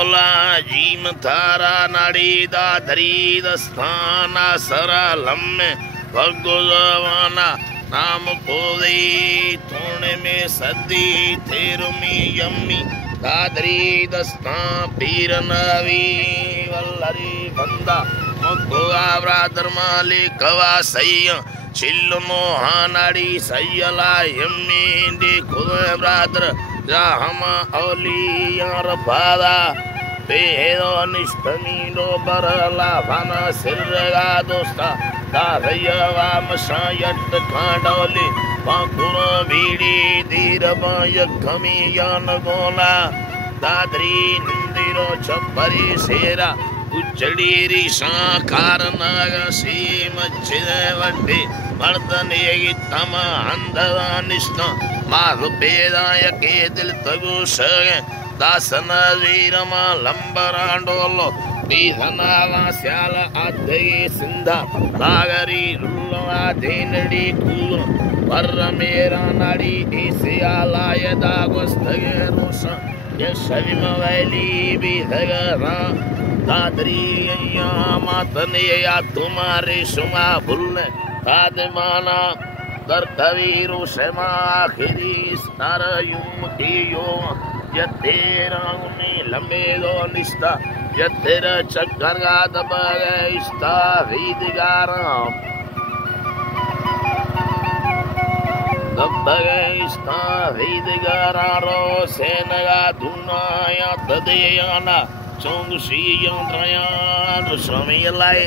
गोला जीम थारा नाड़ी दाधरी दस्थाना सरा लम्मे भगवाना नाम पोदी थोड़े में सदी थेरुमी यम्मी दादरी दस्ता पीर नवी वल्लरी बंदा मुगुआ ब्रादर माली कवा सैया चिल्लो हानाड़ी सैयला यम्मी दी खुद ब्रादर हम औलियार बादा बेहदो निष्ठमीनो बरला भाना सिरगा दोस्ता दाधयवा मशायत कांडोली पाकुरो बीड़ी धीर बाय खमी यान गोला दादरी निंदिरो छपरी सेरा उच्चड़ी साकार नाग सीम चिदवड्डी मर्दने तम अंधदा निष्ठा माधु पेदाय के दिल तगु सगे दासन वीरमा लंबरांडोलो बीधनावा स्याल आधे सिंधा नागरी रुल्ला देनड़ी कूर पर मेरा नाड़ी ऐसियालाय दागोस्तगे रोसा ये शविम वैली बीधगरा दादरी या मातने या तुम्हारे सुमा भूलने तादमाना दर्दवीरु शमा आखिरी स्तर युम कियो यतेरा उन्हें लंबे दो निष्ठा यतेरा चक्कर का दबाए इष्टा वीदिगारा दबाए इष्टा वीदिगारा रो सेनगा दुनाया तदेयाना चोंग सी यंत्रयान स्वामी लाई